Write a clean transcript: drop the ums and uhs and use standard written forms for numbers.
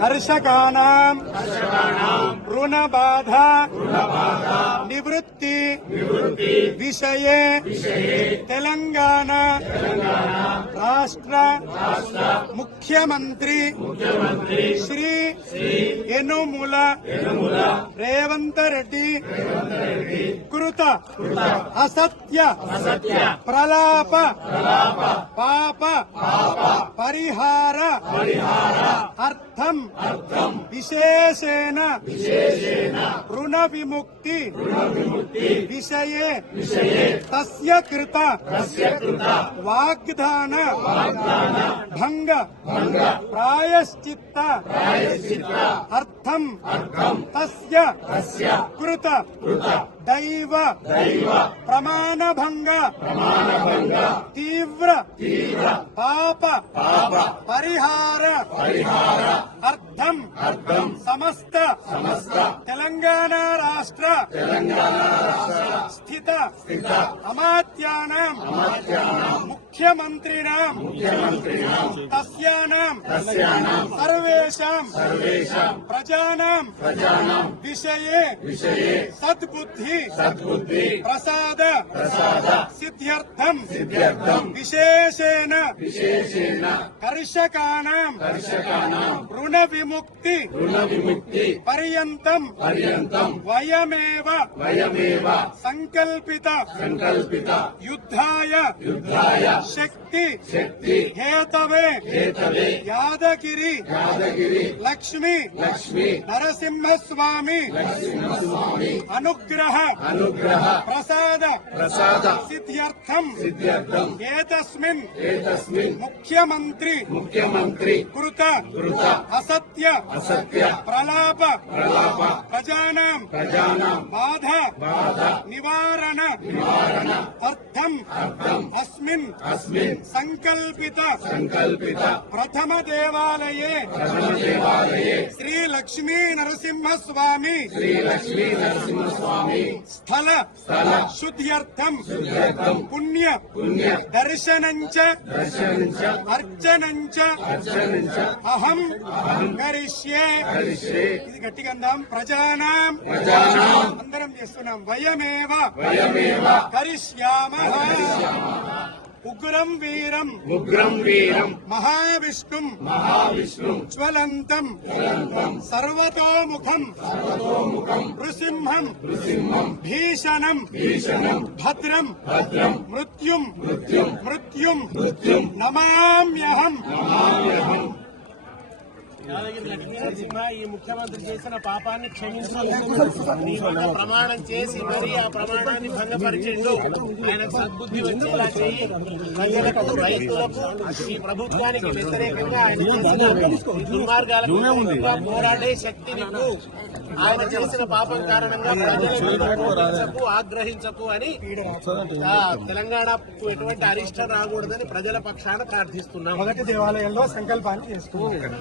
హర్షకానాం రుణబాధ నివృత్తి విషయే తెలంగాణ రాష్ట్ర ముఖ్యమంత్రి శ్రీ యనుమల రేవంత్ రెడ్డి కృత అసత్య ప్రలాప పాప పరిహార అర్థం విశేషేణ రుణ విముక్తి విషయే తస్య కృత వాగ్దాన భంగ ప్రాయశ్చిత్త అర్థం తస్య కృత దైవ ప్రమాణభంగ తీవ్ర పాప పరిహార అర్థం సమస్త తెలంగాణ రాష్ట్ర స్థిత అమాత్యానాం ముఖ్యమంత్రిణాం తస్యానాం సర్వేషాం ప్రజానాం విషయే సద్బుద్ధి ప్రసాద సిద్ధ్యర్థం విశేషేణ కర్షకానాం రుణ విముక్తి పర్యంతం వయమేవ సంకల్పిత యుద్ధాయ శక్తి హేతవే యాదగిరి లక్ష్మీ నరసింహస్వామి అనుగ్రహ ప్రసాద సిద్ధ్యర్థం ఏతస్మిన్ ముఖ్యమంత్రి కృత అసత్య ప్రలాప ప్రజానాం బాధ నివారణ అర్థం అస్మిన్ సంకల్పిత ప్రథమ దేవాలయే శ్రీ లక్ష్మీ నరసింహస్వామి స్థల శుద్ధ్యర్థం పుణ్య దర్శనంచ అర్చనంచ అహం కరిష్యే. ఇది గట్టిగా అందాం. ప్రజానాం అందరం చేస్తున్నాం. వయమేవ కరిష్యామః. ఉగ్రం వీరం మహావిష్ణుం జ్వలంతం సర్వతోముఖం నృసింహం భీషణం భద్రం మృత్యుం నమామ్యహం. యాదగిరి లక్ష్మీనరసింహ ఈ ముఖ్యమంత్రి చేసిన పాపాన్ని క్షమించాలి. ప్రమాణం చేసి మరి ఆ ప్రమాణాన్ని భంగపరిచిండు. ఆయన సద్బుద్ధి వచ్చేలా చేయి. ప్రజలకు రైతులకు ఈ ప్రభుత్వానికి వ్యతిరేకంగా ఆయన దుర్మార్గాలకు పోరాడే శక్తి నీకు. ఆయన చేసిన పాపం కారణంగా ప్రజలకు ఆగ్రహించకు అని తెలంగాణకు ఎటువంటి అరిష్టం రాకూడదని ప్రజల పక్షాన ప్రార్థిస్తున్నాం. మొదటి దేవాలయంలో సంకల్పాన్ని చేసుకున్నాం.